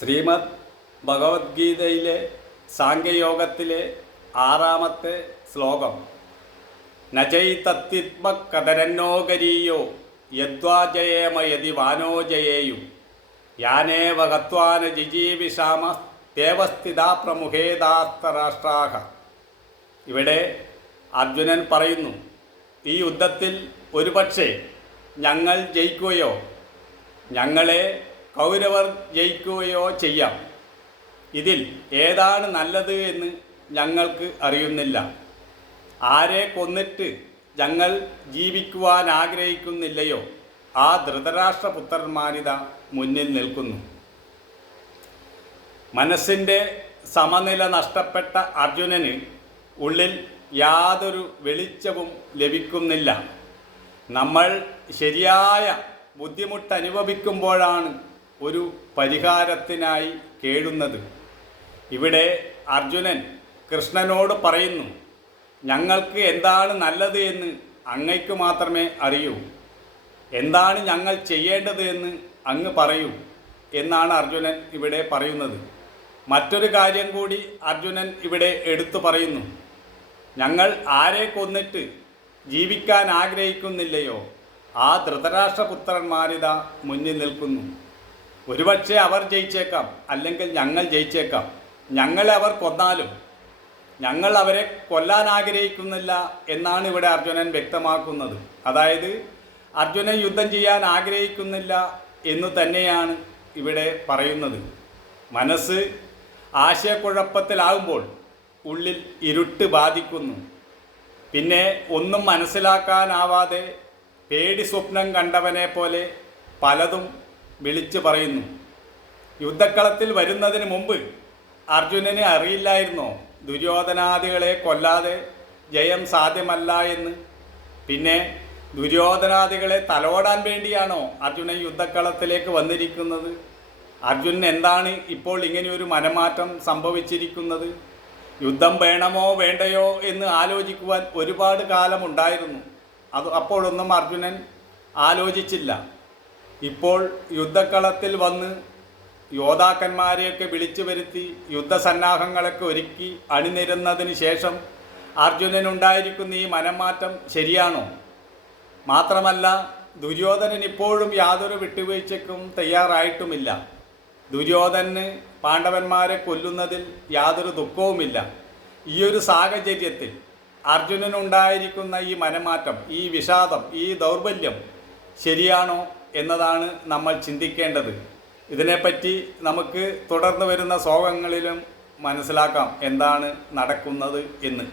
ശ്രീമദ് ഭഗവത്ഗീതയിലെ സാംഖ്യയോഗത്തിലെ 6-ാമത്തെ ശ്ലോകം. നചൈതത്വിത്മകതരന്നോഗരീയോ യദ്വാജയേമ യതി വാനോ ജയേയു യാനേവ ഹത്വാന ജിജീവിഷാമ ദേവസ്ഥിതാ പ്രമുഖേദാസ്തരാഷ്ട്രാഹ. ഇവിടെ അർജുനൻ പറയുന്നു, ഈ യുദ്ധത്തിൽ ഒരുപക്ഷെ ഞങ്ങൾ ജയിക്കുകയോ ഞങ്ങളെ കൗരവർ ജയിക്കുകയോ ചെയ്യാം. ഇതിൽ ഏതാണ് നല്ലത് എന്ന് ഞങ്ങൾക്ക് അറിയുന്നില്ല. ആരെ കൊന്നിട്ട് ഞങ്ങൾ ജീവിക്കുവാൻ ആഗ്രഹിക്കുന്നില്ലയോ ആ ധൃതരാഷ്ട്രപുത്രന്മാരിത മുന്നിൽ നിൽക്കുന്നു. മനസ്സിൻ്റെ സമനില നഷ്ടപ്പെട്ട അർജുനന് ഉള്ളിൽ യാതൊരു വെളിച്ചവും ലഭിക്കുന്നില്ല. നമ്മൾ ശരിയായ ബുദ്ധിമുട്ട് അനുഭവിക്കുമ്പോഴാണ് ഒരു പരിഹാരത്തിനായി കേഴുന്നത്. ഇവിടെ അർജുനൻ കൃഷ്ണനോട് പറയുന്നു, ഞങ്ങൾക്ക് എന്താണ് നല്ലത് എന്ന് അങ്ങയ്ക്ക് മാത്രമേ അറിയൂ. എന്താണ് ഞങ്ങൾ ചെയ്യേണ്ടത് എന്ന് അങ്ങ് പറയൂ എന്നാണ് അർജുനൻ ഇവിടെ പറയുന്നത്. മറ്റൊരു കാര്യം കൂടി അർജുനൻ ഇവിടെ എടുത്തു പറയുന്നു. ഞങ്ങൾ ആരെ കൊന്നിട്ട് ജീവിക്കാൻ ആഗ്രഹിക്കുന്നില്ലയോ ആ ധൃതരാഷ്ട്രപുത്രന്മാരിതാ മുന്നിൽ നിൽക്കുന്നു. ഒരുപക്ഷെ അവർ ജയിച്ചേക്കാം, അല്ലെങ്കിൽ ഞങ്ങൾ ജയിച്ചേക്കാം. ഞങ്ങളെ അവർ കൊന്നാലും ഞങ്ങൾ അവരെ കൊല്ലാൻ ആഗ്രഹിക്കുന്നില്ല എന്നാണ് ഇവിടെ അർജുനൻ വ്യക്തമാക്കുന്നത്. അതായത് അർജുനൻ യുദ്ധം ചെയ്യാൻ ആഗ്രഹിക്കുന്നില്ല എന്നു തന്നെയാണ് ഇവിടെ പറയുന്നത്. മനസ്സ് ആശയക്കുഴപ്പത്തിലാകുമ്പോൾ ഉള്ളിൽ ഇരുട്ട് ബാധിക്കുന്നു. പിന്നെ ഒന്നും മനസ്സിലാക്കാനാവാതെ പേടി സ്വപ്നം കണ്ടവനെ പോലെ പലതും വിളിച്ചു പറയുന്നു. യുദ്ധക്കളത്തിൽ വരുന്നതിന് മുമ്പ് അർജുനന് അറിയില്ലായിരുന്നോ ദുര്യോധനാദികളെ കൊല്ലാതെ ജയം സാധ്യമല്ല എന്ന്? പിന്നെ ദുര്യോധനാദികളെ തലോടാൻ വേണ്ടിയാണോ അർജുനൻ യുദ്ധക്കളത്തിലേക്ക് വന്നിരിക്കുന്നത്? അർജുനൻ എന്താണ് ഇപ്പോൾ ഇങ്ങനെയൊരു മനമാറ്റം സംഭവിച്ചിരിക്കുന്നത്? യുദ്ധം വേണമോ വേണ്ടയോ എന്ന് ആലോചിക്കുവാൻ ഒരുപാട് കാലമുണ്ടായിരുന്നു. അപ്പോഴൊന്നും അർജുനൻ ആലോചിച്ചില്ല. ഇപ്പോൾ യുദ്ധക്കളത്തിൽ വന്ന് യോദ്ധാക്കന്മാരെയൊക്കെ വിളിച്ചു വരുത്തി യുദ്ധസന്നാഹങ്ങളൊക്കെ ഒരുക്കി അണിനിരുന്നതിന് ശേഷം അർജുനനുണ്ടായിരിക്കുന്ന ഈ മനംമാറ്റം ശരിയാണോ? മാത്രമല്ല, ദുര്യോധനൻ ഇപ്പോഴും യാതൊരു വിട്ടുവീഴ്ചയ്ക്കും തയ്യാറായിട്ടുമില്ല. ദുര്യോധനന് പാണ്ഡവന്മാരെ കൊല്ലുന്നതിൽ യാതൊരു ദുഃഖവുമില്ല. ഈയൊരു സാഹചര്യത്തിൽ അർജുനനുണ്ടായിരിക്കുന്ന ഈ മനമാറ്റം, ഈ വിഷാദം, ഈ ദൗർബല്യം ശരിയാണോ എന്നതാണ് നമ്മൾ ചിന്തിക്കേണ്ടത്. ഇതിനെപ്പറ്റി നമുക്ക് തുടർന്ന് വരുന്ന ശ്ലോകങ്ങളിലും മനസ്സിലാക്കാം എന്താണ് നടക്കുന്നത് എന്ന്.